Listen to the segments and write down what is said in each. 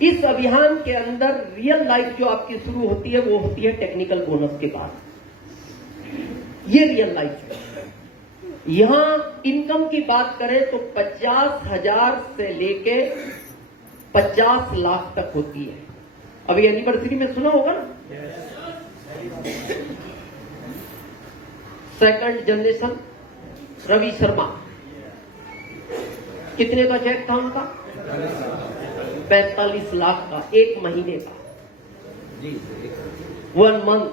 इस अभियान के अंदर रियल लाइफ जो आपकी शुरू होती है वो होती है टेक्निकल बोनस के बाद। ये रियल लाइफ है। यहां इनकम की बात करें तो 50,000 से लेके 50 लाख तक होती है। अभी एनिवर्सरी में सुना होगा ना, सेकंड जनरेशन रवि शर्मा, कितने का चेक था उनका? 45 लाख का, एक महीने का, 1 मंथ।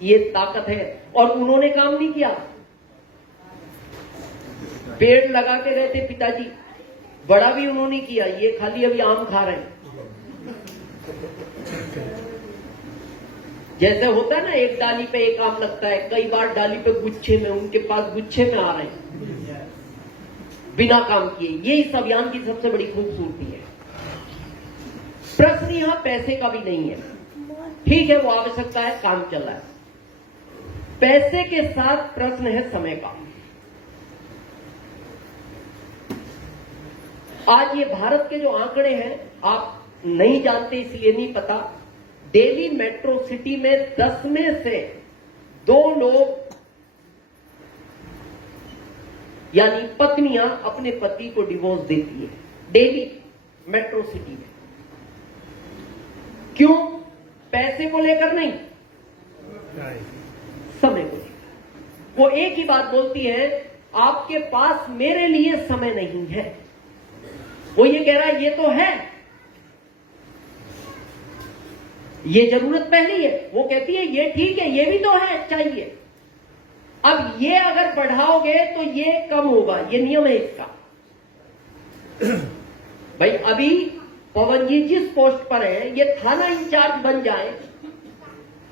ये ताकत है। और उन्होंने काम नहीं किया, पेड़ लगाते रहते पिताजी, बड़ा भी उन्होंने किया। ये खाली अभी आम खा रहे हैं। जैसे होता है ना, एक डाली पे एक आम लगता है, कई बार डाली पे गुच्छे में, उनके पास गुच्छे में आ रहे हैं बिना काम किए। ये इस अभियान की सबसे बड़ी खूबसूरती है। प्रश्न यहां पैसे का भी नहीं है, ठीक है, वो आवश्यकता है, काम चल रहा है। पैसे के साथ प्रश्न है समय का। आज ये भारत के जो आंकड़े हैं, आप नहीं जानते इसलिए नहीं पता, दिल्ली मेट्रो सिटी में 10 में से 2 लोग यानी पत्नियां अपने पति को डिवोर्स देती है दिल्ली मेट्रो सिटी में। क्यों? पैसे को लेकर नहीं, समय को लेकर। वो एक ही बात बोलती है, आपके पास मेरे लिए समय नहीं है। वो ये कह रहा है ये तो है, ये जरूरत पहली है। वो कहती है ये ठीक है, ये भी तो है, चाहिए। अब ये अगर बढ़ाओगे तो ये कम होगा, ये नियम है इसका। भाई अभी पवन जी जिस पोस्ट पर है, ये थाना इंचार्ज बन जाए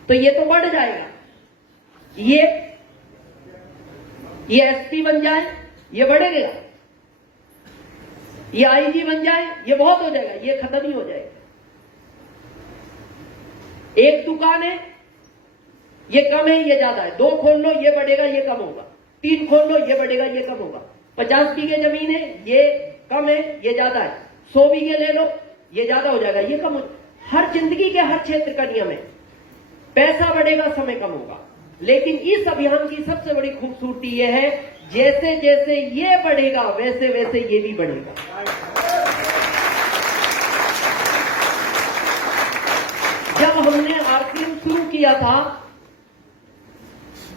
तो ये तो बढ़ जाएगा। ये एसपी बन जाए, ये बढ़ेगा। ये आईजी बन जाए, ये बहुत हो जाएगा, ये खत्म ही हो जाएगा। एक दुकान है, ये कम है, ये ज्यादा है। 2 खोल लो, ये बढ़ेगा, ये कम होगा। 3 खोल लो, ये बढ़ेगा, ये कम होगा। 50 बीघे जमीन है, ये कम है, ये ज्यादा है। 100 बीघे ले लो, ये ज्यादा हो जाएगा, ये कम हो। हर जिंदगी के हर क्षेत्र का नियम है। पैसा बढ़ेगा, समय कम होगा। लेकिन इस अभियान की सबसे बड़ी खूबसूरती यह है, जैसे जैसे ये बढ़ेगा वैसे वैसे ये भी बढ़ेगा। जब हमने आरसीएम शुरू किया था,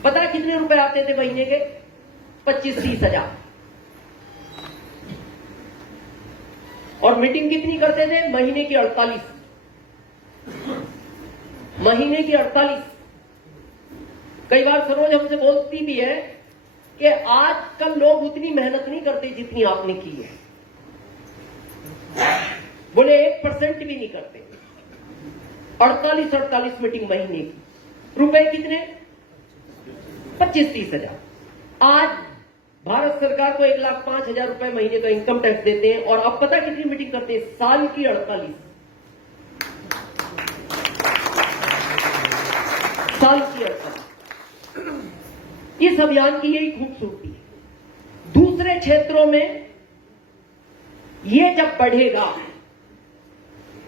पता है कितने रुपए आते थे महीने के? 25-30 हजार। और मीटिंग कितनी करते थे? महीने की 48। महीने की 48। कई बार सरोज हमसे बोलती भी है कि आजकल लोग उतनी मेहनत नहीं करते जितनी आपने की है। बोले 1% भी नहीं करते। 48 मीटिंग महीने की, रुपए कितने? 25-30 हजार। आज भारत सरकार को 1,05,000 रुपए महीने का इनकम टैक्स देते हैं, और अब पता कितनी मीटिंग करते हैं? साल की 48। साल की 48। इस अभियान की यही खूबसूरती है। दूसरे क्षेत्रों में ये जब बढ़ेगा,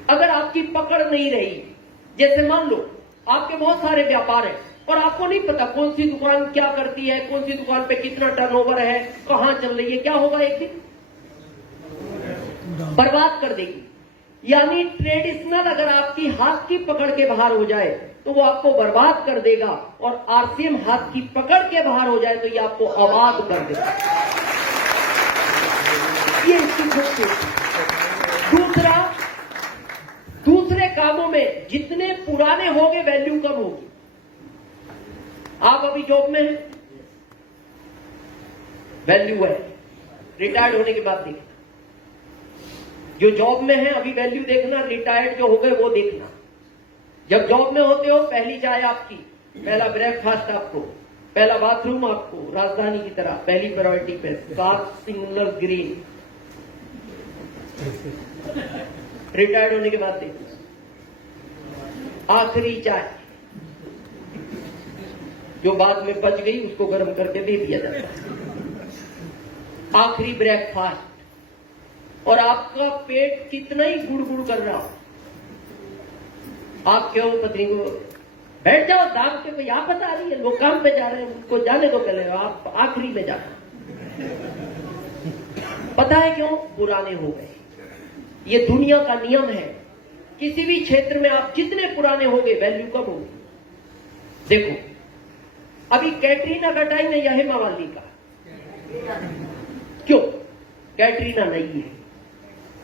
अगर आपकी पकड़ नहीं रही, जैसे मान लो आपके बहुत सारे व्यापार हैं और आपको नहीं पता कौन सी दुकान क्या करती है, कौन सी दुकान पे कितना टर्नओवर है, कहां चल रही है, क्या होगा? एक दिन बर्बाद कर देगी। यानी ट्रेडिशनल अगर आपकी हाथ की पकड़ के बाहर हो जाए तो वो आपको बर्बाद कर देगा, और आरसीएम हाथ की पकड़ के बाहर हो जाए तो ये आपको आबाद कर देगा। ये इसकी खूबसूरती। दूसरे कामों में जितने पुराने होंगे वैल्यू कम होगी। आप अभी जॉब में हैं, वैल्यू है। रिटायर्ड होने के बाद देखना, जो जॉब में है अभी वैल्यू देखना, रिटायर्ड जो हो गए वो देखना। जब जॉब में होते हो, पहली चाय आपकी, पहला ब्रेकफास्ट आपको, पहला बाथरूम आपको, राजधानी की तरह पहली प्रायोरिटी पे, 7 सिंगुलर ग्रीन। रिटायर्ड होने के बाद देखना, आखिरी चाय जो बाद में बच गई उसको गर्म करके दे दिया जाता है। आखिरी ब्रेकफास्ट, और आपका पेट कितना ही गुड़गुड़ कर रहा हो, आप क्यों पत्नी को बैठ जाओ दाब के, कोई आफत आ रही है, लोग काम पे जा रहे हैं, उनको जाने दो, पहले आप आखिरी में जाना। पता है क्यों? पुराने हो गए। ये दुनिया का नियम है, किसी भी क्षेत्र में आप जितने पुराने होगे वैल्यू कम होगी। देखो अभी कैटरीना का टाइम है या हेमा मालिनी का? क्यों? कैटरीना नहीं है।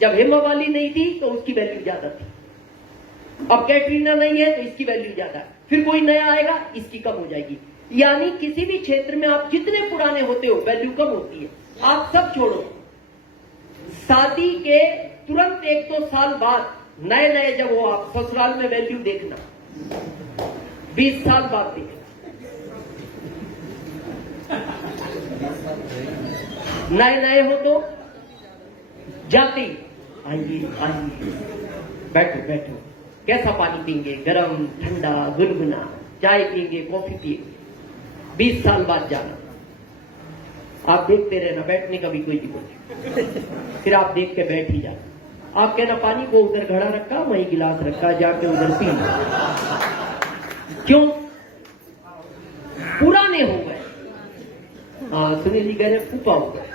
जब हेमा मालिनी नहीं थी तो उसकी वैल्यू ज्यादा थी, अब कैटरीना नहीं है तो इसकी वैल्यू ज्यादा है, फिर कोई नया आएगा इसकी कम हो जाएगी। यानी किसी भी क्षेत्र में आप जितने पुराने होते हो वैल्यू कम होती है। आप सब छोड़ो, शादी के तुरंत 1-2 साल बाद नए नए जब हो आप ससुराल में वैल्यू देखना, 20 साल बाद देखना, नए नए हो तो जाते ही आइए आइए, बैठो बैठो, कैसा पानी पीएंगे, गरम ठंडा गुनगुना, चाय पिएंगे कॉफी पिएंगे। 20 साल बाद जाना, आप देखते रहना, बैठने का भी कोई दिक्कत नहीं, फिर आप देख के बैठ ही जाना। आप कहना पानी को उधर घड़ा रखा, वहीं गिलास रखा, जाके उधर पी। क्यों? पुराने हो गए। हाँ सुनील जी कह रहे फूफा हो गए,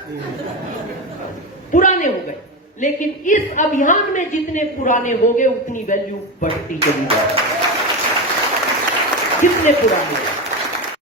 पुराने हो गए। लेकिन इस अभियान में जितने पुराने हो गए उतनी वैल्यू बढ़ती चली जाएगी। कितने पुराने